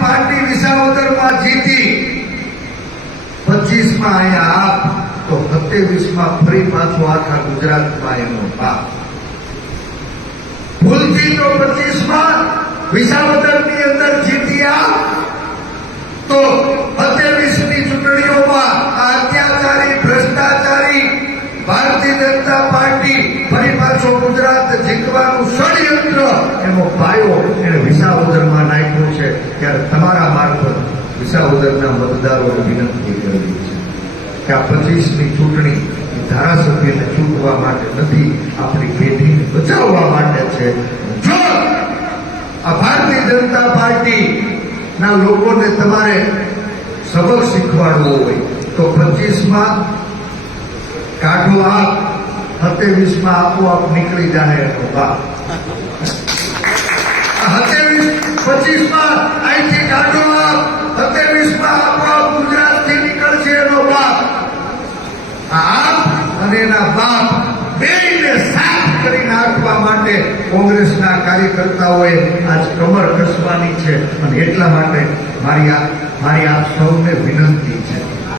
Party વિસાવદરમાં જીતી. પચીસમાં અહીંયા આપ. તો સત્યાવીસમાં ફરી પાછું આખા ગુજરાતમાં એનો પાપ ભૂલથી તો પચીસમાં વિસાવદરની અંદર જીતી આપ. તો સત્યાવીસની ચૂંટણીઓમાં આ અત્યાચારી, ભ્રષ્ટાચારી ભારતીય જનતા પાર્ટી ફરી પાછો ગુજરાત જીતવાનું ષડયંત્ર એનો પાયો એને વિસાવદરમાં નાખ્યો છે. ત્યારે તમારા મારફત વિસાવદરના મતદારોને વિનંતી કરવી છે કે આ પચીસની ચૂંટણી ધારાસભ્યને ચૂંટવા માટે નથી, આપણી પેઢીને બચાવવા માટે છે. જો આ ભારતીય જનતા પાર્ટીના લોકોને તમારે સબક શીખવાડવો હોય, તો પચીસમાં કાઢો આપ, સત્યાવીસમાં આપોઆપ નીકળી જાય એનો સત્યાવીસ પચીસમાં ગુજરાતથી નીકળશે એનો બાપ. અને એના બાપ બેયને સાફ કરી નાખવા માટે કોંગ્રેસના કાર્યકર્તાઓએ આજ કમર કસવાની છે. અને એટલા માટે મારી મારી આપ સૌને વિનંતી છે.